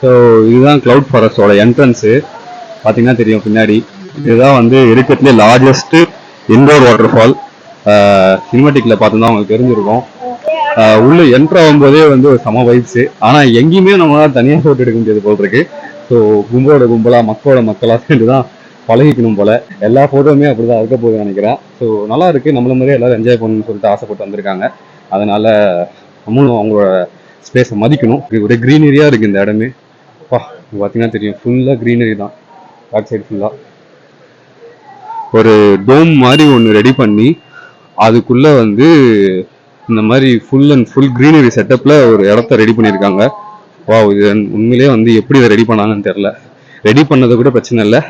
So இதுதான் cloud ஃபாரஸ்டோட entrance. பார்த்தீங்கன்னா தெரியும் பின்னாடி. இதுதான் வந்து இருக்கிறதுலே லார்ஜஸ்ட் இன்டோர் வாட்டர் ஃபால். சினிமாட்டிக்கில் பார்த்தோம்னா உங்களுக்கு தெரிஞ்சிருக்கும். உள்ள என்ட்ரு ஆகும்போதே வந்து ஒரு சம வைப்ஸு. ஆனால் எங்கேயுமே நம்மளால் தனியாக ஃபோட்டோ எடுக்க முடியாது போல் இருக்கு. ஸோ கும்பலோட கும்பலாக மக்களோட மக்களாக சேர்ந்து தான் பழகிக்கணும் போல. எல்லா ஃபோட்டோவுமே அப்படிதான் இருக்க போகுதுன்னு நினைக்கிறேன். ஸோ நல்லா இருக்கு. நம்மள மாதிரியே எல்லாரும் என்ஜாய் பண்ணணும்னு சொல்லிட்டு ஆசைப்பட்டு வந்திருக்காங்க. அதனால நம்மளும் அவங்களோட ஸ்பேஸை மதிக்கணும். ஒரே க்ரீனரியாக இருக்குது இந்த இடமே. பார்த்தீங்கன்னா தெரியும், ஃபுல்லாக க்ரீனரி தான். பேக் சைடு ஃபுல்லாக ஒரு டோம் மாதிரி ஒன்று ரெடி பண்ணி அதுக்குள்ளே வந்து இந்த மாதிரி ஃபுல் அண்ட் ஃபுல் க்ரீனரி செட்டப்பில் ஒரு இடத்த ரெடி பண்ணியிருக்காங்க. இது உண்மையிலேயே வந்து எப்படி இதை ரெடி பண்ணாங்கன்னு தெரில. ரெடி பண்ணதை கூட பிரச்சனை இல்லை,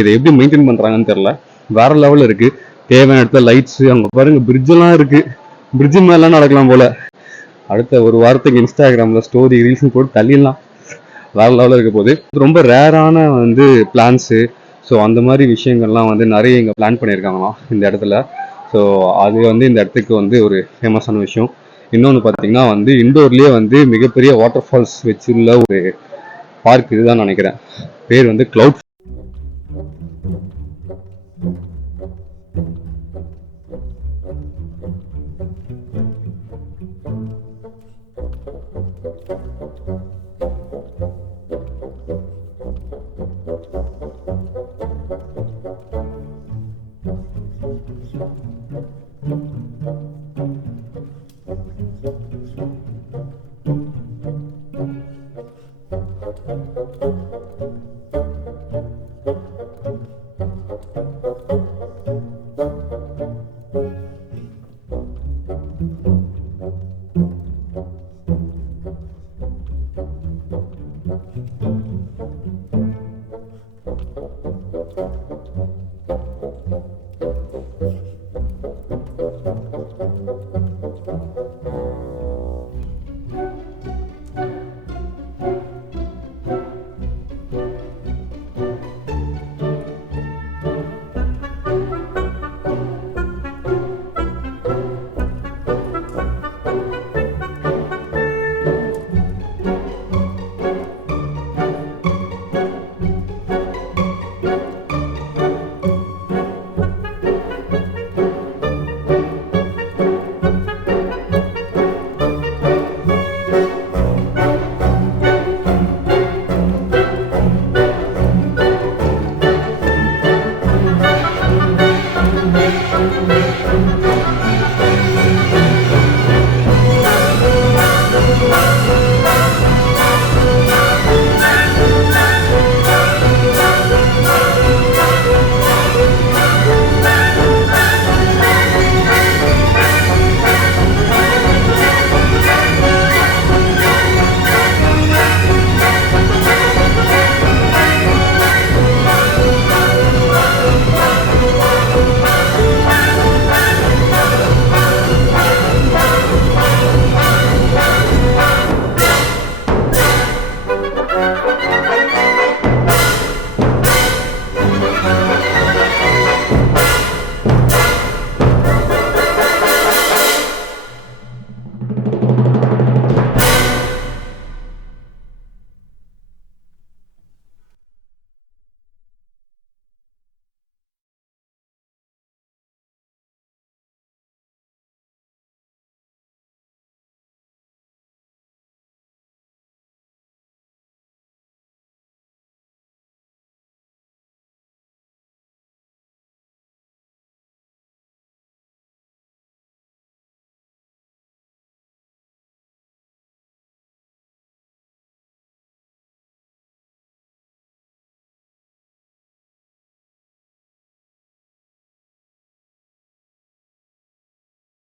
இதை எப்படி மெயின்டைன் பண்ணுறாங்கன்னு தெரில. வேற லெவலில் இருக்குது. தேவையான இடத்துல லைட்ஸு, அங்கே பாருங்கள் பிரிட்ஜெல்லாம் இருக்குது. பிரிட்ஜு மேலாம் நடக்கலாம் போல். அடுத்த ஒரு வாரத்துக்கு இன்ஸ்டாகிராமில் ஸ்டோரி ரீல்ஸ்னு போட்டு தள்ளிடலாம். வேற லெவலில் இருக்க போது. ரொம்ப ரேரான வந்து பிளான்ஸு, ஸோ அந்த மாதிரி விஷயங்கள்லாம் வந்து நிறைய இங்கே பிளான் பண்ணியிருக்காங்களாம் இந்த இடத்துல. ஸோ அது வந்து இந்த இடத்துக்கு வந்து ஒரு ஃபேமஸான விஷயம். இன்னொன்று பார்த்தீங்கன்னா வந்து இண்டோர்லேயே வந்து மிகப்பெரிய வாட்டர் ஃபால்ஸ் வச்சுள்ள ஒரு பார்க் இதுதான் நினைக்கிறேன். பேர் வந்து கிளவுட்.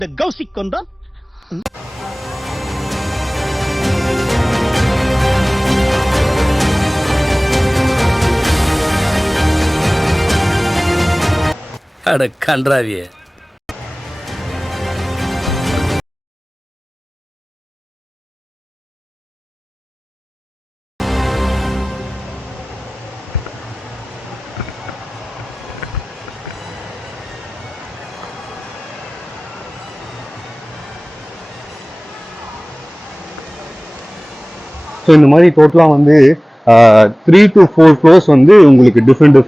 இந்த கௌசிக் கொண்டா அட கன்றாவியே. ஸோ இந்த மாதிரி டோட்டலாக வந்து 3 to 4 floors வந்து உங்களுக்கு டிஃப்ரெண்ட்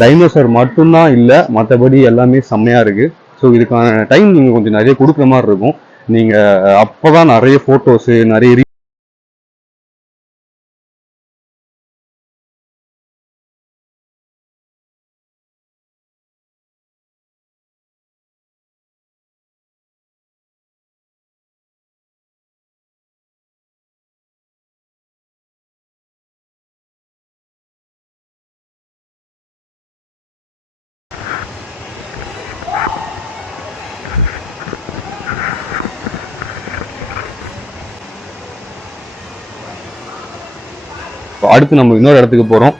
டைனோசர் மட்டும்தான் இல்லை, மற்றபடி எல்லாமே செம்மையா இருக்கு. ஸோ இதுக்கான டைம் நீங்கள் கொஞ்சம் நிறைய கொடுக்குற மாதிரி இருக்கும். நீங்கள் அப்போ தான் நிறைய ஃபோட்டோஸு நிறைய அடுத்து நம்ம இன்னொரு இடத்துக்கு போகிறோம்.